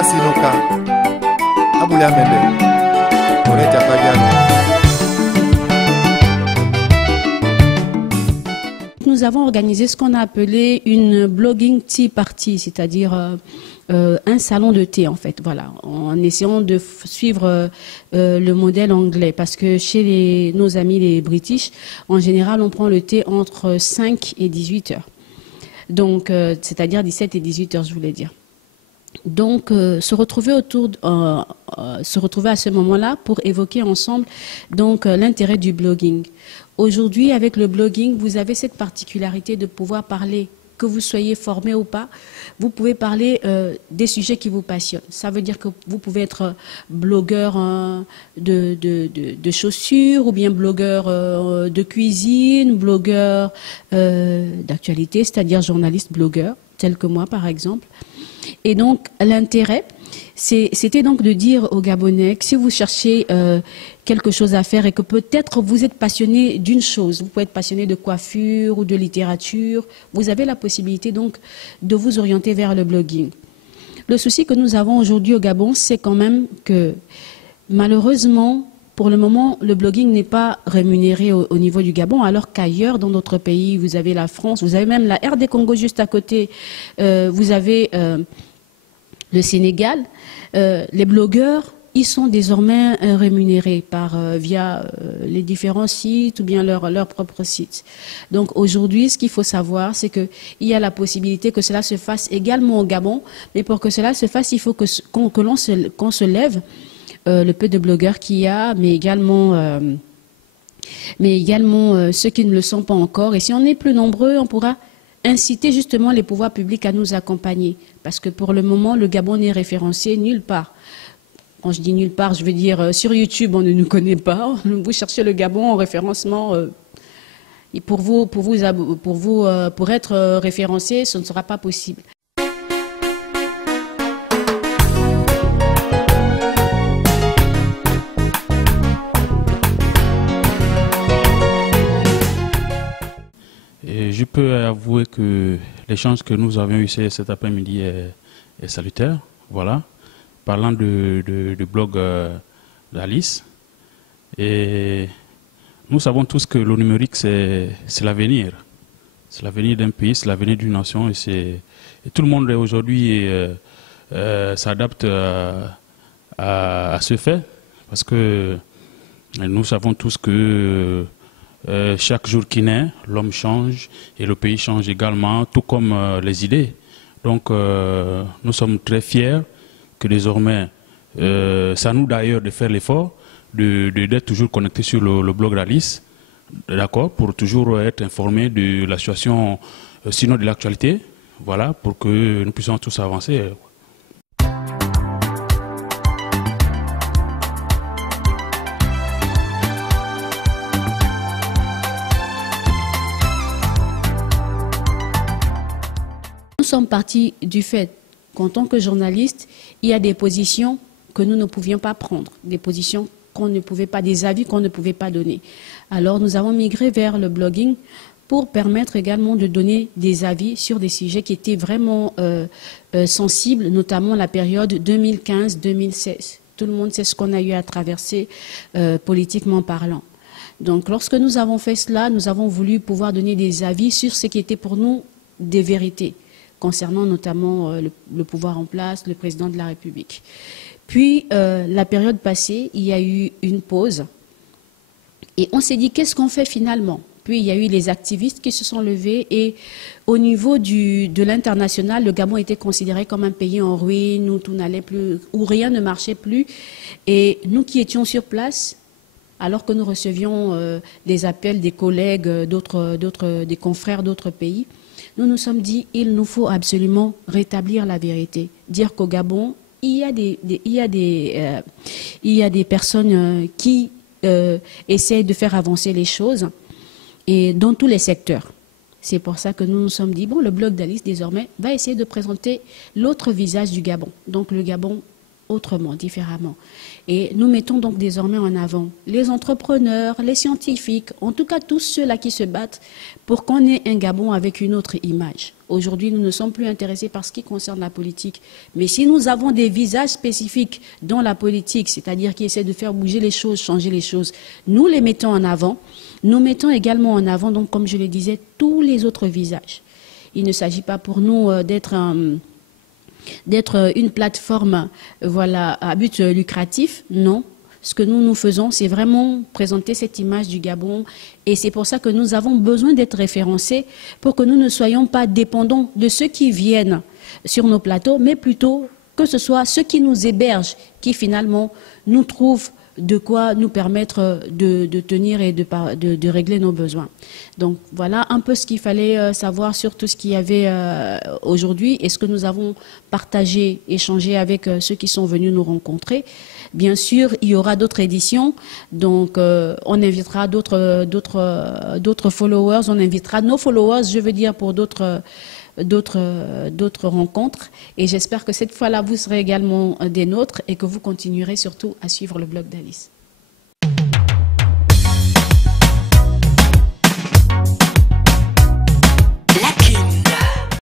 Masinoka, Aboulé Amende, Orette Apagiano. Nous avons organisé ce qu'on a appelé une blogging tea party, c'est-à-dire un salon de thé en fait, voilà, en essayant de suivre le modèle anglais, parce que chez nos amis les British, en général, on prend le thé entre 5 et 18 heures. Donc, c'est-à-dire 17 et 18 heures, je voulais dire. Donc, se retrouver à ce moment-là pour évoquer ensemble donc l'intérêt du blogging. Aujourd'hui, avec le blogging, vous avez cette particularité de pouvoir parler, que vous soyez formé ou pas, vous pouvez parler des sujets qui vous passionnent. Ça veut dire que vous pouvez être blogueur de chaussures, ou bien blogueur de cuisine, blogueur d'actualité, c'est-à-dire journaliste blogueur, tel que moi par exemple. Et donc, l'intérêt, c'était donc de dire aux Gabonais que si vous cherchez quelque chose à faire et que peut-être vous êtes passionné d'une chose, vous pouvez être passionné de coiffure ou de littérature, vous avez la possibilité donc de vous orienter vers le blogging. Le souci que nous avons aujourd'hui au Gabon, c'est quand même que malheureusement, pour le moment, le blogging n'est pas rémunéré au niveau du Gabon, alors qu'ailleurs, dans d'autres pays, vous avez la France, vous avez même la RD Congo juste à côté, vous avez le Sénégal. Les blogueurs, ils sont désormais rémunérés via les différents sites ou bien leur propre site. Donc aujourd'hui, ce qu'il faut savoir, c'est qu'il y a la possibilité que cela se fasse également au Gabon, mais pour que cela se fasse, il faut qu'on se lève, le peu de blogueurs qu'il y a, mais également ceux qui ne le sont pas encore. Et si on est plus nombreux, on pourra inciter justement les pouvoirs publics à nous accompagner. Parce que pour le moment, le Gabon n'est référencé nulle part. Quand je dis nulle part, je veux dire sur YouTube, on ne nous connaît pas. Vous cherchez le Gabon en référencement. Et pour être référencé, ce ne sera pas possible. Et je peux avouer que l'échange que nous avions eu cet après-midi est salutaire. Voilà. Parlant du blog d'Alice. Et nous savons tous que le numérique, c'est l'avenir. C'est l'avenir d'un pays, c'est l'avenir d'une nation. Et tout le monde aujourd'hui s'adapte à ce fait. Parce que nous savons tous que chaque jour qui naît, l'homme change et le pays change également, tout comme les idées. Donc nous sommes très fiers que désormais, c'est à nous d'ailleurs de faire l'effort d'être toujours connectés sur le blog d'Alice, d'accord, pour toujours être informés de la situation, sinon de l'actualité, voilà, pour que nous puissions tous avancer. Nous sommes partis du fait qu'en tant que journaliste, il y a des positions que nous ne pouvions pas prendre, des positions qu'on ne pouvait pas, des avis qu'on ne pouvait pas donner. Alors nous avons migré vers le blogging pour permettre également de donner des avis sur des sujets qui étaient vraiment sensibles, notamment la période 2015-2016. Tout le monde sait ce qu'on a eu à traverser politiquement parlant. Donc lorsque nous avons fait cela, nous avons voulu pouvoir donner des avis sur ce qui était pour nous des vérités, concernant notamment le pouvoir en place, le président de la République. Puis, la période passée, il y a eu une pause et on s'est dit qu'est-ce qu'on fait finalement? Puis, il y a eu les activistes qui se sont levés et au niveau de l'international, le Gabon était considéré comme un pays en ruine où tout n'allait plus, où rien ne marchait plus. Et nous qui étions sur place, alors que nous recevions des appels des collègues, des confrères d'autres pays, nous nous sommes dit il nous faut absolument rétablir la vérité, dire qu'au Gabon il y a des personnes qui essayent de faire avancer les choses et dans tous les secteurs. C'est pour ça que nous nous sommes dit bon, le blog d'Alice désormais va essayer de présenter l'autre visage du Gabon. Donc le Gabon autrement, différemment. Et nous mettons donc désormais en avant les entrepreneurs, les scientifiques, en tout cas tous ceux-là qui se battent pour qu'on ait un Gabon avec une autre image. Aujourd'hui, nous ne sommes plus intéressés par ce qui concerne la politique. Mais si nous avons des visages spécifiques dans la politique, c'est-à-dire qui essaient de faire bouger les choses, changer les choses, nous les mettons en avant. Nous mettons également en avant, donc, comme je le disais, tous les autres visages. Il ne s'agit pas pour nous d'être une plateforme voilà, à but lucratif, non. Ce que nous faisons, c'est vraiment présenter cette image du Gabon et c'est pour ça que nous avons besoin d'être référencés pour que nous ne soyons pas dépendants de ceux qui viennent sur nos plateaux, mais plutôt que ce soit ceux qui nous hébergent, qui finalement nous trouvent de quoi nous permettre de tenir et de régler nos besoins. Donc voilà un peu ce qu'il fallait savoir sur tout ce qu'il y avait aujourd'hui et ce que nous avons partagé, échangé avec ceux qui sont venus nous rencontrer. Bien sûr, il y aura d'autres éditions, donc on invitera d'autres followers, on invitera nos followers, je veux dire, pour d'autres rencontres. Et j'espère que cette fois-là, vous serez également des nôtres et que vous continuerez surtout à suivre le blog d'Alice.